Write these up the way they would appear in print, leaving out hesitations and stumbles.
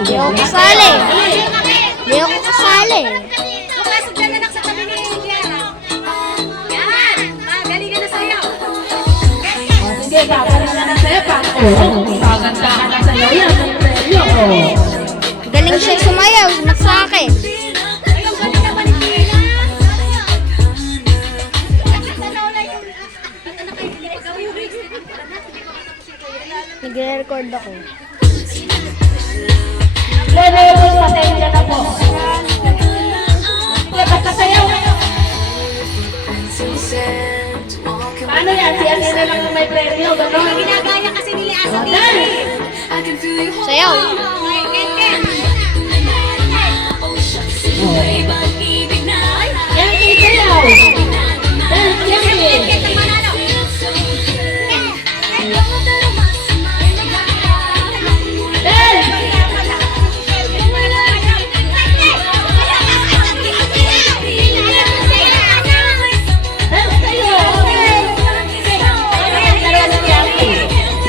Hindi ako kasali. Hindi ako kasali. Pasok na anak sa tabi ni Indiana. Yan! Magaling ka na sa'yo. Sige, gaganda na ng sepak. Gaganda ka na sa'yo yan. Galing siya sumayaw. Mas sa akin. Ayun, galing naman ni Tina. Nagre-record ako. Level, pasensya na po. Sige, basta sayaw. Paano yan? Si Asina lang ang may premyo. Gano'n? Ginagaya kasi nila Asa Tini. Sayaw. Yan, sayaw. Yan,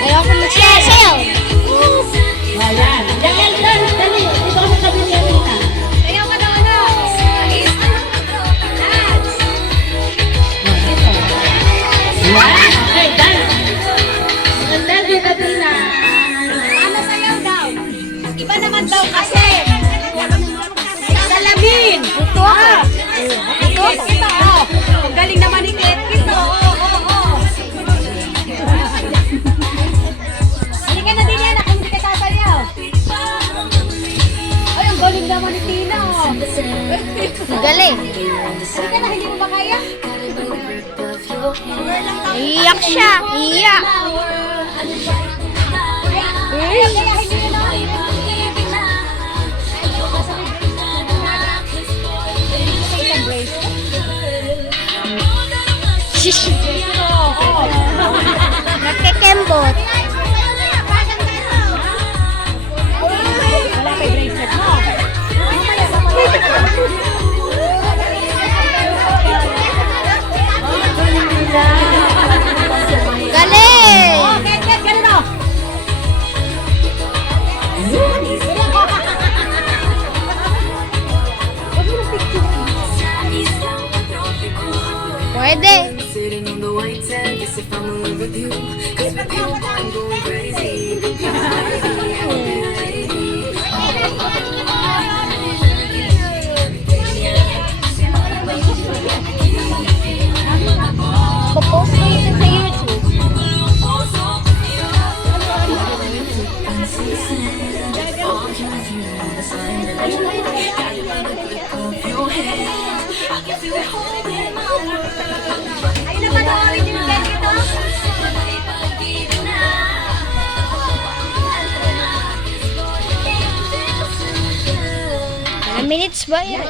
Ayoko magsayaw. Ayan. Yan, dali. Ito sa tabi ni Asina. Ayaw ka na ano. Yan. Okay, done. Maganda din Asina. Ano sayaw daw? Iba naman daw kasi. Salamin. Ito ako. Ito ako. Ito, oh. Ang galing naman ni Kit. Ito, Halika na din yan, kung hindi ka sasayaw. Ay, ang galing naman ni Tina, oh. Galing. Halika na, hindi mo ba kaya? Iiyak siya. Iiyak. Ay, kaya hindi mo na. Isang brace. Shish. Nakikembot. Wala kay bracelet mo. Galing. Oh, get, ganun o. Pwede. Sitting on the white sand, guess if I'm in love with you, 'cause with you I'm going crazy. Popost ko yun sa YouTube. Ay, napanoorin yung get ito. Ilang minutes ba yun?